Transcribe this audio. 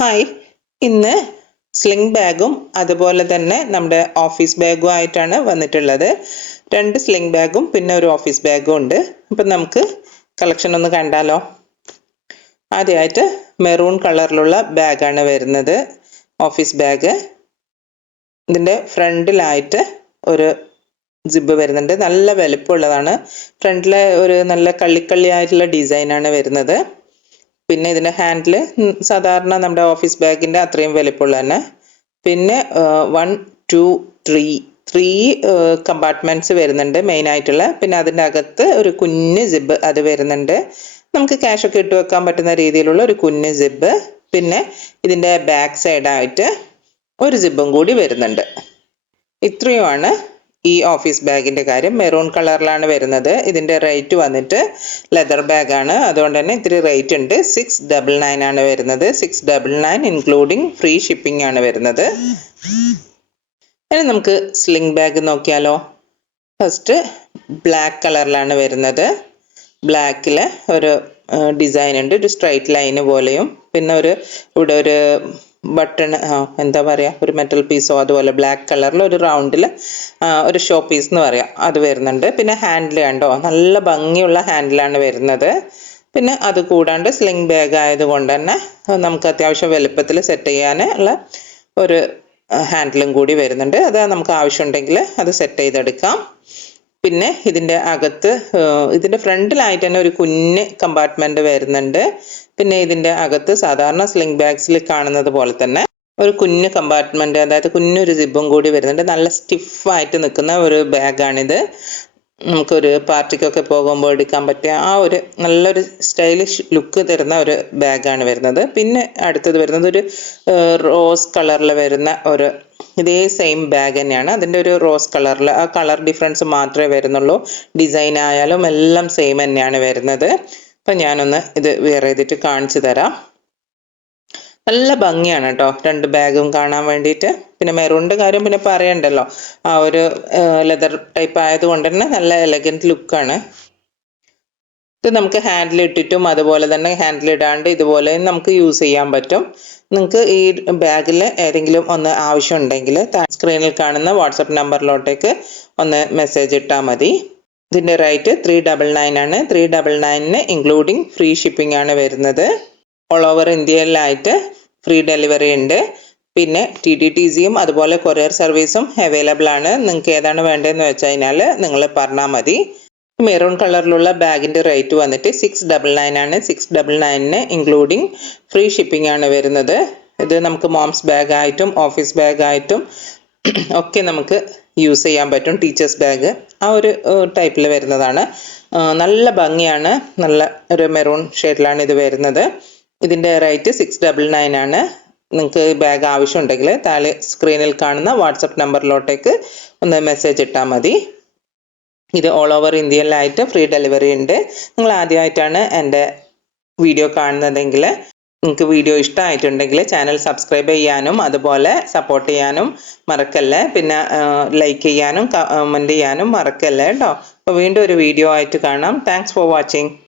Hi, ഇന്ന് sling ബാഗും അതുപോലെ തന്നെ നമ്മുടെ ഓഫീസ് ബാഗും ആയിട്ടാണ് വന്നിട്ടുള്ളത്. 2 സ്ലിംഗ് ബാഗും പിന്നെ ഒരു ഓഫീസ് ബാഗും ഉണ്ട്. അപ്പം നമുക്ക് കളക്ഷൻ ഒന്ന് കണ്ടാലോ. ആദ്യമായിട്ട് മെറൂൺ കളറിലുള്ള ബാഗാണ് വരുന്നത്, ഓഫീസ് ബാഗ്. ഇതിൻ്റെ ഫ്രണ്ടിലായിട്ട് ഒരു ജിബ് വരുന്നുണ്ട്, നല്ല വലിപ്പമുള്ളതാണ്. ഫ്രണ്ടിലെ ഒരു നല്ല കള്ളിക്കള്ളിയായിട്ടുള്ള ഡിസൈനാണ് വരുന്നത്. പിന്നെ ഇതിൻ്റെ ഹാൻഡിൽ സാധാരണ നമ്മുടെ ഓഫീസ് ബാഗിൻ്റെ അത്രയും വലിപ്പമുള്ള തന്നെ. പിന്നെ 1 2 3 കമ്പാർട്ട്മെൻറ്റ്സ് വരുന്നുണ്ട് മെയിനായിട്ടുള്ള. പിന്നെ അതിൻ്റെ അകത്ത് ഒരു കുഞ്ഞ് ജിബ് അത് വരുന്നുണ്ട്. നമുക്ക് ക്യാഷൊക്കെ ഇട്ട് വെക്കാൻ പറ്റുന്ന രീതിയിലുള്ള ഒരു കുഞ്ഞ് ജിബ്. പിന്നെ ഇതിൻ്റെ ബാക്ക് സൈഡായിട്ട് ഒരു ജിബും കൂടി വരുന്നുണ്ട്. ഇത്രയുമാണ് ഈ ഓഫീസ് ബാഗിൻ്റെ കാര്യം. മെറൂൺ കളറിലാണ് വരുന്നത്. ഇതിൻ്റെ റേറ്റ് വന്നിട്ട് ലെതർ ബാഗാണ്, അതുകൊണ്ട് തന്നെ ഇത്തിരി റേറ്റ് ഉണ്ട്. 699 ആണ് വരുന്നത്. 699 ഇൻക്ലൂഡിങ് ഫ്രീ ഷിപ്പിംഗ് ആണ് വരുന്നത്. ഇനി നമുക്ക് സ്ലിംഗ് ബാഗ് നോക്കിയാലോ. ഫസ്റ്റ് ബ്ലാക്ക് കളറിലാണ് വരുന്നത്. ബ്ലാക്കിൽ ഒരു ഡിസൈൻ ഉണ്ട്, ഒരു സ്ട്രൈറ്റ് ലൈന് പോലെയും. പിന്നെ ഇവിടെ ഒരു ബട്ടൺ, എന്താ പറയുക, ഒരു മെറ്റൽ പീസോ അതുപോലെ ബ്ലാക്ക് കളറിൽ ഒരു റൗണ്ടിൽ ഒരു ഷോ പീസ് എന്ന് പറയാം, അത് വരുന്നുണ്ട്. പിന്നെ ഹാൻഡിൽ കണ്ടോ, നല്ല ഭംഗിയുള്ള ഹാൻഡിലാണ് വരുന്നത്. പിന്നെ അത് കൂടാണ്ട് സ്ലിംഗ് ബാഗ് ആയതുകൊണ്ട് തന്നെ നമുക്ക് അത്യാവശ്യം വലുപ്പത്തിൽ സെറ്റ് ചെയ്യാനുള്ള ഒരു ഹാൻഡിലും കൂടി വരുന്നുണ്ട്. അത് നമുക്ക് ആവശ്യമുണ്ടെങ്കിൽ അത് സെറ്റ് ചെയ്തെടുക്കാം. പിന്നെ ഇതിൻ്റെ അകത്ത് ഇതിൻ്റെ ഫ്രണ്ടിലായിട്ട് തന്നെ ഒരു കുഞ്ഞ് കമ്പാർട്ട്മെൻറ്റ് വരുന്നുണ്ട്. പിന്നെ ഇതിൻ്റെ അകത്ത് സാധാരണ സ്ലിംഗ് ബാഗ്സിൽ കാണുന്നത് പോലെ തന്നെ ഒരു കുഞ്ഞ് കമ്പാർട്ട്മെൻറ്റ്, അതായത് കുഞ്ഞൊരു ജിബും കൂടി വരുന്നുണ്ട്. നല്ല സ്റ്റിഫായിട്ട് നിൽക്കുന്ന ഒരു ബാഗാണിത്. നമുക്കൊരു പാർട്ടിക്കൊക്കെ പോകുമ്പോൾ എടുക്കാൻ പറ്റിയ ആ ഒരു നല്ലൊരു സ്റ്റൈലിഷ് ലുക്ക് തരുന്ന ഒരു ബാഗാണ് വരുന്നത്. പിന്നെ അടുത്തത് വരുന്നത് ഒരു റോസ് കളറിൽ വരുന്ന ഒരു ഇതേ സെയിം ബാഗ് തന്നെയാണ്. അതിൻ്റെ ഒരു റോസ് കളറിൽ, ആ കളർ ഡിഫറൻസ് മാത്രമേ വരുന്നുള്ളൂ. ഡിസൈൻ ആയാലും എല്ലാം സെയിം തന്നെയാണ് വരുന്നത്. അപ്പം ഞാനൊന്ന് ഇത് വെയർ ചെയ്തിട്ട് കാണിച്ചു തരാം. നല്ല ഭംഗിയാണ് കേട്ടോ 2 ബാഗും കാണാൻ വേണ്ടിയിട്ട്. പിന്നെ മെറൂണിൻ്റെ കാര്യം പിന്നെ പറയണ്ടല്ലോ, ആ ഒരു ലെതർ ടൈപ്പ് ആയതുകൊണ്ട് തന്നെ നല്ല എലഗൻറ്റ് ലുക്കാണ്. ഇത് നമുക്ക് ഹാൻഡിൽ ഇട്ടിട്ടും അതുപോലെ തന്നെ ഹാൻഡിൽ ഇടാണ്ട് ഇതുപോലെ നമുക്ക് യൂസ് ചെയ്യാൻ പറ്റും. നിങ്ങൾക്ക് ഈ ബാഗിൽ ഏതെങ്കിലും ഒന്ന് ആവശ്യമുണ്ടെങ്കിൽ സ്ക്രീനിൽ കാണുന്ന വാട്സപ്പ് നമ്പറിലോട്ടേക്ക് ഒന്ന് മെസ്സേജ് ഇട്ടാൽ മതി. ഇതിൻ്റെ റേറ്റ് 399 ആണ്. 399 ഇൻക്ലൂഡിങ് ഫ്രീ ഷിപ്പിംഗ് ആണ് വരുന്നത്. ഓൾ ഓവർ ഇന്ത്യയിലായിട്ട് ഫ്രീ ഡെലിവറി ഉണ്ട്. പിന്നെ TTTCയും അതുപോലെ കൊറിയർ സർവീസും അവൈലബിൾ ആണ്. നിങ്ങൾക്ക് ഏതാണ് വേണ്ടതെന്ന് വെച്ച് കഴിഞ്ഞാൽ നിങ്ങൾ പറഞ്ഞാൽ മതി. മെറൂൺ കളറിലുള്ള ബാഗിൻ്റെ റേറ്റ് വന്നിട്ട് 699 ആണ്. 699 ഇൻക്ലൂഡിങ് ഫ്രീ ഷിപ്പിംഗ് ആണ് വരുന്നത്. ഇത് നമുക്ക് മോംസ് ബാഗായിട്ടും ഓഫീസ് ബാഗായിട്ടും ഒക്കെ നമുക്ക് യൂസ് ചെയ്യാൻ പറ്റും. ടീച്ചേഴ്സ് ബാഗ് ആ ഒരു ടൈപ്പിൽ വരുന്നതാണ്. നല്ല ഭംഗിയാണ്, നല്ല ഒരു മെറൂൺ ഷെയ്ഡിലാണ് ഇത് വരുന്നത്. ഇതിൻ്റെ റേറ്റ് 699 ആണ്. നിങ്ങൾക്ക് ബാഗ് ആവശ്യമുണ്ടെങ്കിൽ താഴെ സ്ക്രീനിൽ കാണുന്ന വാട്സപ്പ് നമ്പറിലോട്ടേക്ക് ഒന്ന് മെസ്സേജ് ഇട്ടാൽ മതി. ഇത് ഓൾ ഓവർ ഇന്ത്യയിലായിട്ട് ഫ്രീ ഡെലിവറി ഉണ്ട്. നിങ്ങൾ ആദ്യമായിട്ടാണ് എൻ്റെ വീഡിയോ കാണുന്നതെങ്കിൽ നിങ്ങൾക്ക് വീഡിയോ ഇഷ്ടമായിട്ടുണ്ടെങ്കിൽ ചാനൽ സബ്സ്ക്രൈബ് ചെയ്യാനും അതുപോലെ സപ്പോർട്ട് ചെയ്യാനും മറക്കല്ലേ. പിന്നെ ലൈക്ക് ചെയ്യാനും കമൻറ്റ് ചെയ്യാനും മറക്കല്ലേ കേട്ടോ. അപ്പോൾ വീണ്ടും ഒരു വീഡിയോ ആയിട്ട് കാണാം. Thanks for watching.